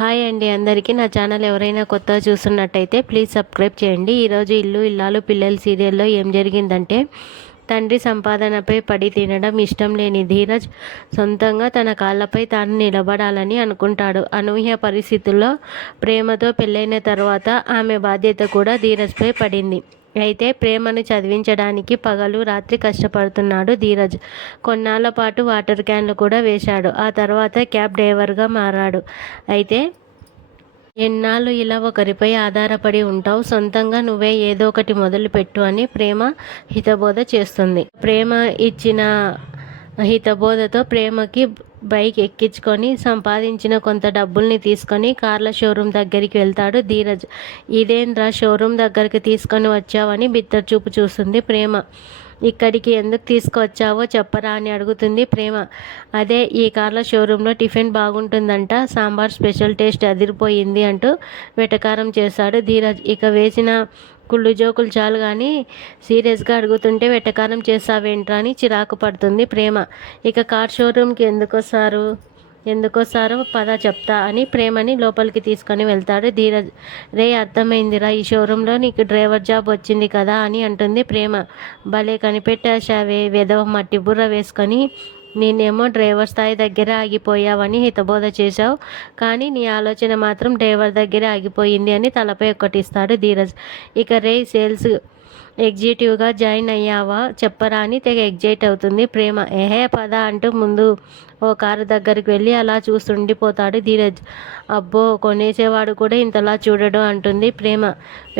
Hi అండి అందరికీ. నా ఛానల్ ఎవరైనా కొత్తగా చూస్తున్నట్టయితే ప్లీజ్ సబ్స్క్రైబ్ చేయండి. ఈరోజు ఇల్లు ఇల్లాలు పిల్లలు సీరియల్లో ఏం జరిగిందంటే, తండ్రి సంపాదనపై పడి తినడం ఇష్టం లేని ధీరజ్ సొంతంగా తన కాళ్ళపై తాను నిలబడాలని అనుకుంటాడు. అనూహ్య పరిస్థితుల్లో ప్రేమతో పెళ్ళైన తర్వాత ఆమె బాధ్యత కూడా ధీరజ్పై పడింది. అయితే ప్రేమను చదివించడానికి పగలు రాత్రి కష్టపడుతున్నాడు ధీరజ్. కొన్నాళ్ల పాటు వాటర్ క్యాన్లు కూడా వేశాడు. ఆ తర్వాత క్యాబ్ డ్రైవర్గా మారాడు. అయితే ఎన్నాళ్ళు ఇలా ఒకరిపై ఆధారపడి ఉంటావు, సొంతంగా నువ్వే ఏదో ఒకటి మొదలుపెట్టు అని ప్రేమ హితబోధ చేస్తుంది. ప్రేమ ఇచ్చిన హితబోధతో ప్రేమకి బైక్ ఎక్కించుకొని సంపాదించిన కొంత డబ్బుల్ని తీసుకొని కార్ల షోరూమ్ దగ్గరికి వెళ్తాడు ధీరజ్. ఇదేంద్రా షోరూమ్ దగ్గరికి తీసుకొని వచ్చావని బిత్తరచూపు చూస్తుంది ప్రేమ. ఇక్కడికి ఎందుకు తీసుకువచ్చావో చెప్పరా అని అడుగుతుంది ప్రేమ. అదే ఈ కార్ల షోరూంలో టిఫిన్ బాగుంటుందంట, సాంబార్ స్పెషల్ టేస్ట్ అదిరిపోయింది అంటూ వెటకారం చేశాడు ధీరజ్. ఇక వేసిన కుళ్ళు జోకులు చాలు కానీ సీరియస్గా అడుగుతుంటే వెటకారం చేస్తావేంట్రా అని చిరాకు పడుతుంది ప్రేమ. ఇక కార్ షోరూమ్కి ఎందుకొస్తారో పద చెప్తా అని ప్రేమని లోపలికి తీసుకొని వెళ్తాడు ధీరజ్. రే అర్థమైందిరా, ఈ షోరూంలో నీకు డ్రైవర్ జాబ్ వచ్చింది కదా అని అంటుంది ప్రేమ. భలే కనిపెట్టాశావే వెధవ మట్టి బుర్ర వేసుకొని, నేనేమో డ్రైవర్ స్థాయి దగ్గర ఆగిపోయావని హితబోధ చేశావు, కానీ నీ ఆలోచన మాత్రం డ్రైవర్ దగ్గరే ఆగిపోయింది అని తలపై ఒక్కటిస్తాడు ధీరజ్. ఇక రే సేల్స్ ఎగ్జిక్యూటివ్గా జాయిన్ అయ్యావా చెప్పరా అని తెగ ఎగ్జైట్ అవుతుంది ప్రేమ. ఏహే పద అంటూ ముందు ఓ కారు దగ్గరికి వెళ్ళి అలా చూస్తుండిపోతాడు ధీరజ్. అబ్బో కొనేసేవాడు కూడా ఇంతలా చూడడు అంటుంది ప్రేమ.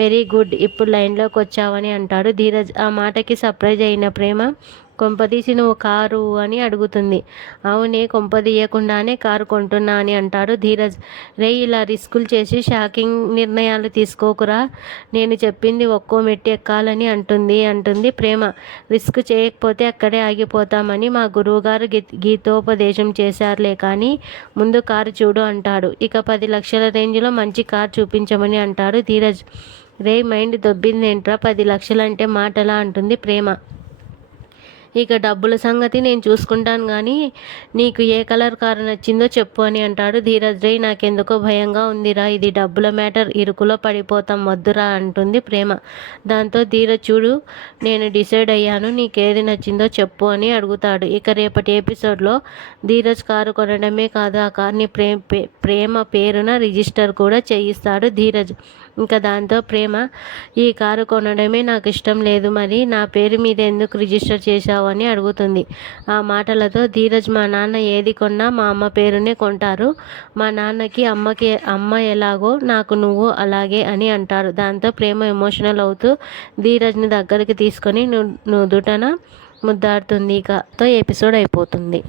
వెరీ గుడ్, ఇప్పుడు లైన్లోకి వచ్చావని అంటాడు ధీరజ్. ఆ మాటకి సర్ప్రైజ్ అయిన ప్రేమ కొంపదీసి నువ్వు కారు అని అడుగుతుంది. అవునే, కొంపదీయకుండానే కారు కొంటున్నా అని అంటాడు ధీరజ్. రే ఇలా రిస్కులు చేసి షాకింగ్ నిర్ణయాలు తీసుకోకురా, నేను చెప్పింది ఒక్కో మెట్టు ఎక్కాలని అంటుంది ప్రేమ. రిస్క్ చేయకపోతే అక్కడే ఆగిపోతామని మా గురువుగారు గీతోపదేశం చేశారులే, కానీ ముందు కారు చూడు అంటాడు. ఇక 10 లక్షల రేంజ్లో మంచి కారు చూపించమని అంటాడు ధీరజ్. రే మైండ్ దొబ్బిందేంట్రా, 10 లక్షలంటే మాటలా అంటుంది ప్రేమ. ఇక డబ్బుల సంగతి నేను చూసుకుంటాను, కానీ నీకు ఏ కలర్ కారు నచ్చిందో చెప్పు అని అంటాడు ధీరజ్. రే నాకెందుకో భయంగా ఉందిరా, ఇది డబ్బుల మ్యాటర్, ఇరుకులో పడిపోతాం, వద్దురా అంటుంది ప్రేమ. దాంతో ధీరజ్ చూడు నేను డిసైడ్ అయ్యాను, నీకేది నచ్చిందో చెప్పు అని అడుగుతాడు. ఇక రేపటి ఎపిసోడ్లో ధీరజ్ కారు కొనడమే కాదు, ఆ కార్ని ప్రేమ పేరున రిజిస్టర్ కూడా చేయిస్తాడు ధీరజ్. ఇంకా దాంతో ప్రేమ, ఈ కారు కొనడమే నాకు ఇష్టం లేదు, మరి నా పేరు మీద ఎందుకు రిజిస్టర్ చేశావు అని అడుగుతుంది. ఆ మాటలతో ధీరజ్, మా నాన్న ఏది కొన్నా మా అమ్మ పేరునే కొంటారు, మా నాన్నకి అమ్మ ఎలాగో నాకు నువ్వు అలాగే అని అంటారు. దాంతో ప్రేమ ఎమోషనల్ అవుతూ ధీరజ్ని దగ్గరికి తీసుకొని నుదుటన ముద్దాడుతుంది. ఇకతో ఎపిసోడ్ అయిపోతుంది.